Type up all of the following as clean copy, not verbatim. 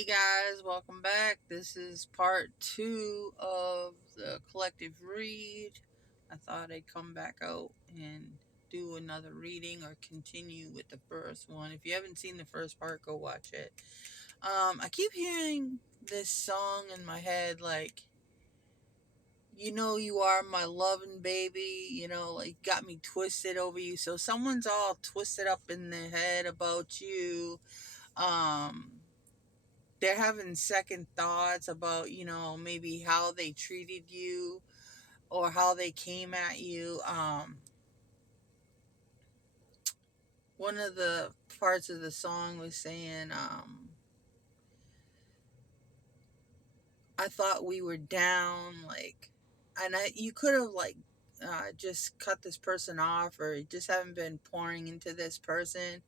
Hey guys, welcome back. This is part 2 of the Collective Read. I thought I'd come back out and do another reading or continue with the first one. If you haven't seen the first part, go watch it. I keep hearing this song in my head like, you are my loving baby, like got me twisted over you. So someone's all twisted up in their head about you. Um, they're having second thoughts about, maybe how they treated you or how they came at you. One of the parts of the song was saying, I thought we were down, like, and you could have, like, just cut this person off or just haven't been pouring into this person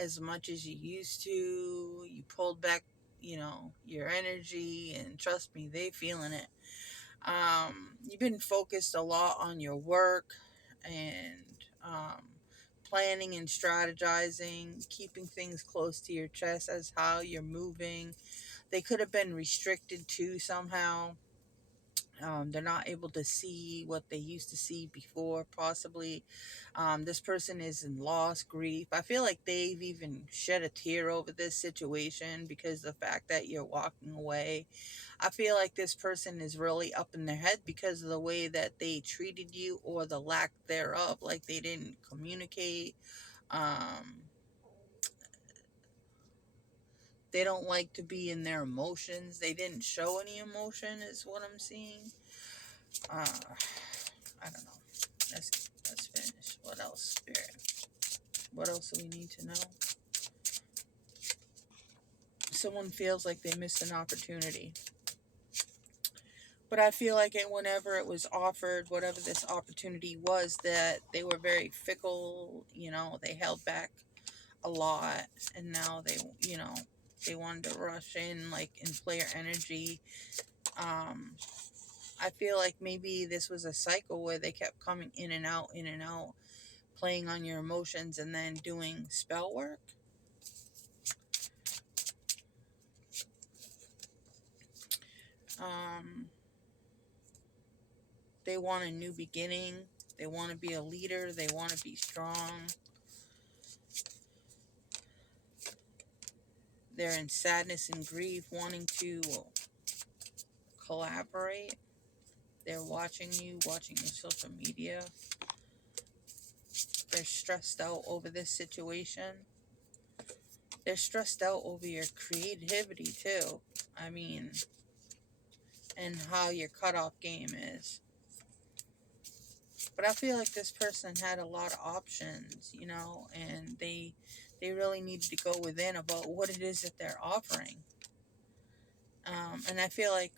as much as you used to. You pulled back, your energy, and trust me, they feeling it. You've been focused a lot on your work and planning and strategizing, keeping things close to your chest as how you're moving. They could have been restricted too somehow. They're not able to see what they used to see before, possibly. This person is in loss, grief. I feel like they've even shed a tear over this situation because the fact that you're walking away. I feel like this person is really up in their head because of the way that they treated you or the lack thereof. Like they didn't communicate. Um, they don't like to be in their emotions. They didn't show any emotion, is what I'm seeing. I don't know. Let's finish. What else, Spirit? What else do we need to know? Someone feels like they missed an opportunity. But I feel like whenever it was offered, whatever this opportunity was, that they were very fickle. They held back a lot, and now they wanted to rush in, like, and play your energy. I feel like maybe this was a cycle where they kept coming in and out, playing on your emotions, and then doing spell work. They want a new beginning. They want to be a leader. They want to be strong. They're in sadness and grief, wanting to collaborate. They're watching you, watching your social media. They're stressed out over this situation. They're stressed out over your creativity, too. I mean, and how your cutoff game is. But I feel like this person had a lot of options, and they really needed to go within about what it is that they're offering. And I feel like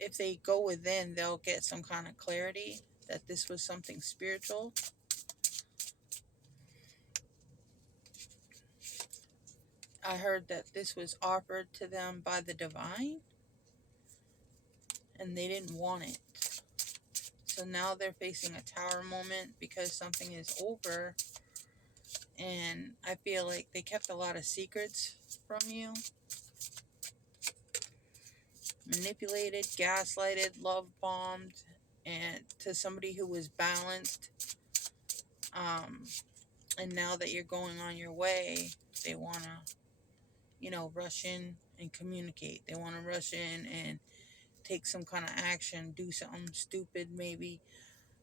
if they go within, they'll get some kind of clarity that this was something spiritual. I heard that this was offered to them by the divine, and they didn't want it. So now they're facing a tower moment because something is over. And I feel like they kept a lot of secrets from you. Manipulated, gaslighted, love bombed, and to somebody who was balanced. And now that you're going on your way, they want to, rush in and communicate. They want to rush in and take some kind of action, do something stupid, maybe,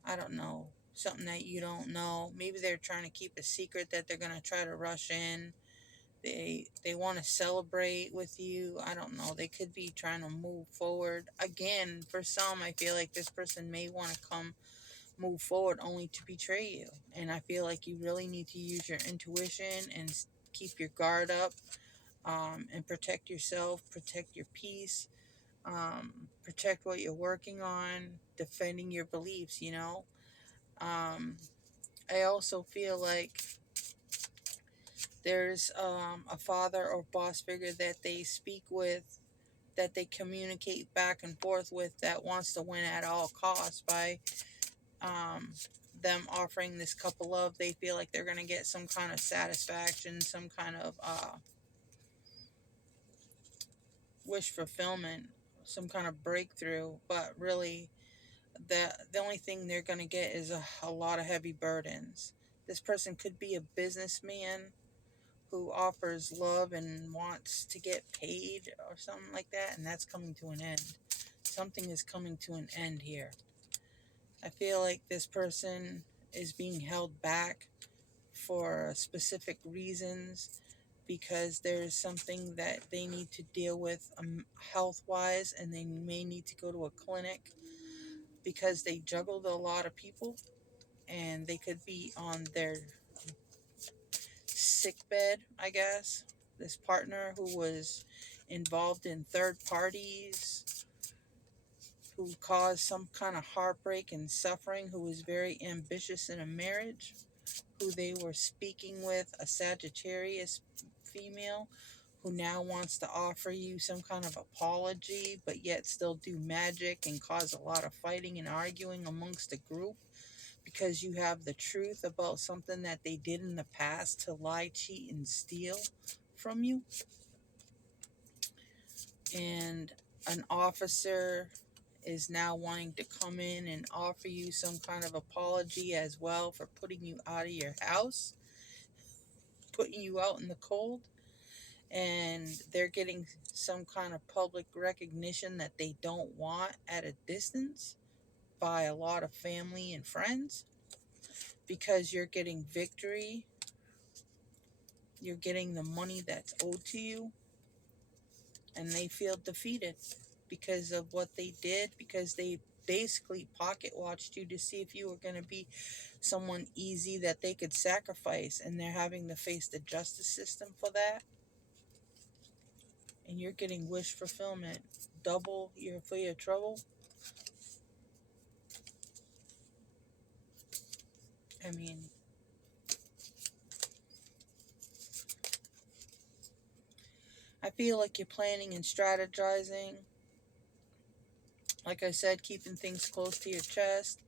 I don't know, something that you don't know. Maybe they're trying to keep a secret that they're going to try to rush in. They want to celebrate with you. I don't know. They could be trying to move forward. Again, for some, I feel like this person may want to move forward only to betray you. And I feel like you really need to use your intuition and keep your guard up, and protect yourself, protect your peace, protect what you're working on, defending your beliefs, I also feel like there's a father or boss figure that they speak with, that they communicate back and forth with, that wants to win at all costs by them offering this couple love. They feel like they're going to get some kind of satisfaction, some kind of wish fulfillment, some kind of breakthrough, but really the only thing they're going to get is a lot of heavy burdens. This person could be a businessman who offers love and wants to get paid or something like that, and that's coming to an end. Something is coming to an end here. I feel like this person is being held back for specific reasons because there's something that they need to deal with health wise, and they may need to go to a clinic because they juggled a lot of people and they could be on their sick bed, I guess. This partner who was involved in third parties, who caused some kind of heartbreak and suffering, who was very ambitious in a marriage, who they were speaking with, a Sagittarius female, who now wants to offer you some kind of apology, but yet still do magic and cause a lot of fighting and arguing amongst the group because you have the truth about something that they did in the past to lie, cheat, and steal from you. And an officer is now wanting to come in and offer you some kind of apology as well for putting you out of your house, putting you out in the cold. And they're getting some kind of public recognition that they don't want at a distance by a lot of family and friends because you're getting victory. You're getting the money that's owed to you, and they feel defeated because of what they did, because they basically pocket watched you to see if you were going to be someone easy that they could sacrifice, and they're having to face the justice system for that. And you're getting wish fulfillment, double for your trouble. I mean, I feel like you're planning and strategizing. Like I said, keeping things close to your chest.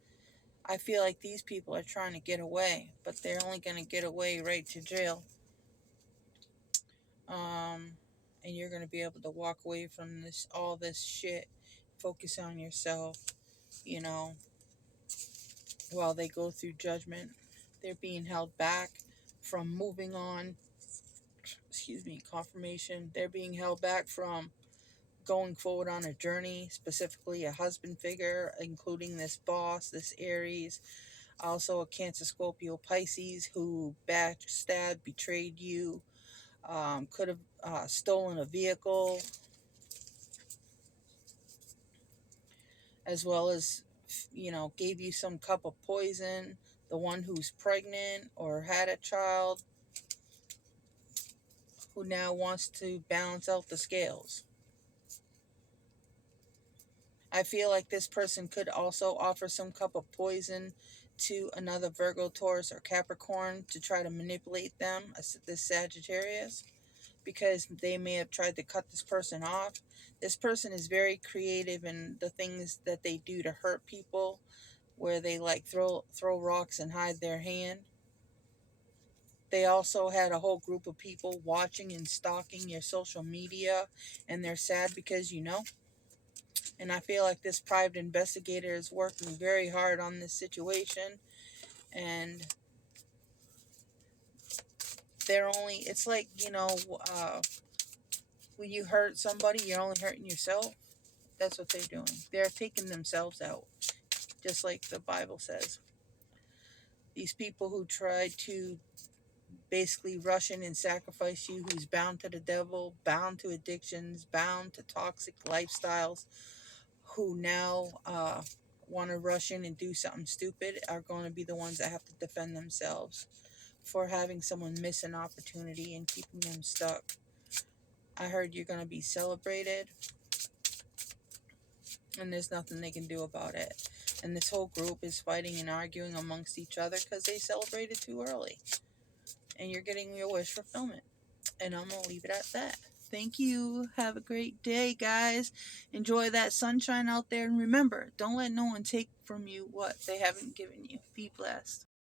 I feel like these people are trying to get away, but they're only going to get away right to jail. And you're going to be able to walk away from all this shit, focus on yourself, you know, while they go through judgment. They're being held back from moving on. Confirmation. They're being held back from going forward on a journey, specifically a husband figure, including this boss, this Aries, also a Cancer, Scorpio, Pisces who backstabbed, betrayed you, could have stolen a vehicle, as well as, gave you some cup of poison, the one who's pregnant or had a child, who now wants to balance out the scales. I feel like this person could also offer some cup of poison to another Virgo, Taurus, or Capricorn to try to manipulate them, this Sagittarius, because they may have tried to cut this person off. This person is very creative in the things that they do to hurt people, where they like throw rocks and hide their hand. They also had a whole group of people watching and stalking your social media, and they're sad because you know. And I feel like this private investigator is working very hard on this situation, and it's like, when you hurt somebody, you're only hurting yourself. That's what they're doing. They're taking themselves out, just like the Bible says. These people who try to basically rush in and sacrifice you, who's bound to the devil, bound to addictions, bound to toxic lifestyles, who now want to rush in and do something stupid, are going to be the ones that have to defend themselves for having someone miss an opportunity and keeping them stuck. I heard you're going to be celebrated, and there's nothing they can do about it. And this whole group is fighting and arguing amongst each other because they celebrated too early. And you're getting your wish fulfillment. And I'm going to leave it at that. Thank you. Have a great day, guys. Enjoy that sunshine out there. And remember, don't let no one take from you what they haven't given you. Be blessed.